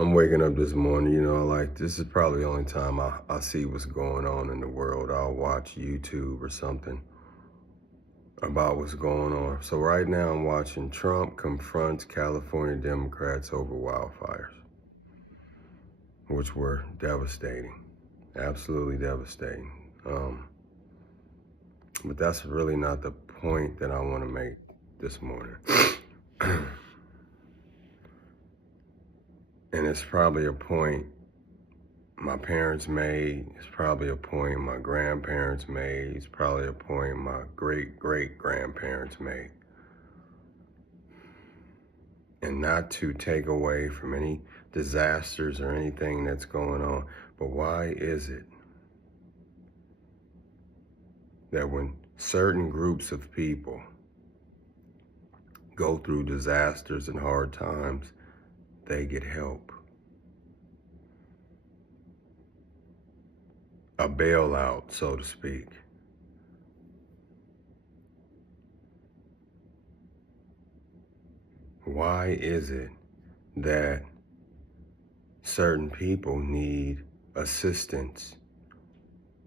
I'm waking up this morning, like this is probably the only time I see what's going on in the world. I'll watch YouTube or something about what's going on. So right now I'm watching Trump confronts California Democrats over wildfires, which were devastating, absolutely devastating. But that's really not the point that I want to make this morning. And it's probably a point my parents made. It's probably a point my grandparents made. It's probably a point my great-great-grandparents made. And not to take away from any disasters or anything that's going on, but why is it that when certain groups of people go through disasters and hard times, they get help? A bailout, so to speak. Why is it that certain people need assistance,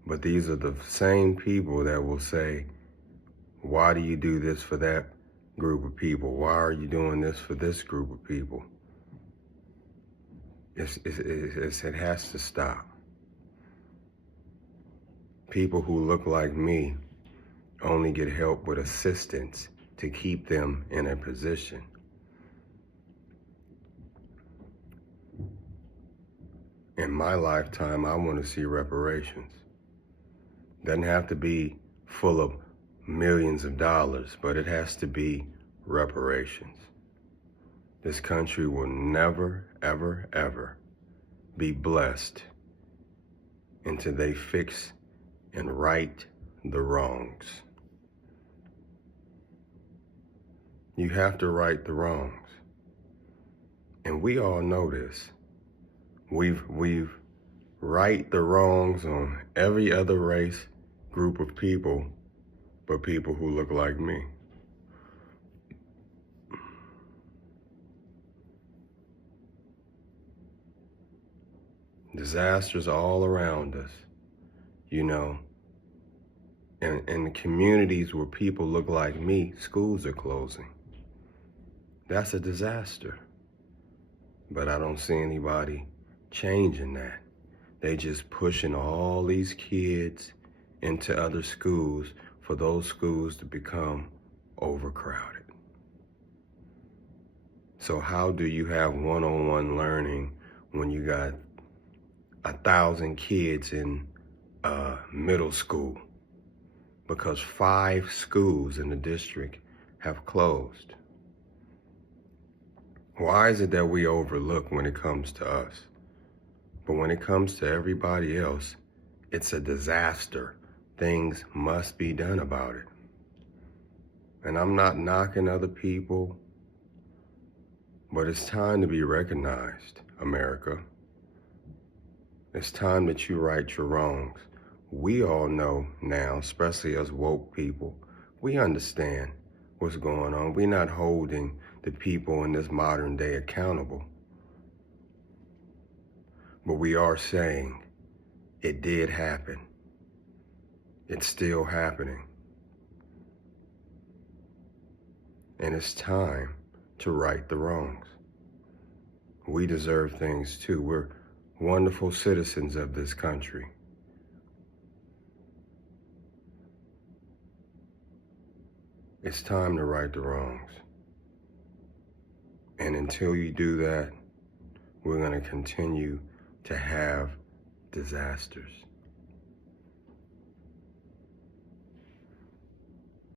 but these are the same people that will say, why do you do this for that group of people? Why are you doing this for this group of people? It has to stop. People who look like me only get help with assistance to keep them in a position. In my lifetime, I want to see reparations. Doesn't have to be full of millions of dollars, but it has to be reparations. This country will never, ever, ever be blessed until they fix and right the wrongs. You have to right the wrongs. And we all know this. We've right the wrongs on every other race, group of people, but people who look like me. Disasters all around us, and in the communities where people look like me, schools are closing. That's a disaster. But I don't see anybody changing that. They just pushing all these kids into other schools for those schools to become overcrowded. So how do you have one-on-one learning when you got 1,000 kids in middle school? Because 5 schools in the district have closed. Why is it that we overlook when it comes to us? But when it comes to everybody else, it's a disaster. Things must be done about it. And I'm not knocking other people, but it's time to be recognized, America. It's time that you right your wrongs. We all know now, especially us woke people, we understand what's going on. We're not holding the people in this modern day accountable. But we are saying it did happen. It's still happening. And it's time to right the wrongs. We deserve things too. We're wonderful citizens of this country. It's time to right the wrongs. And until you do that, we're going to continue to have disasters.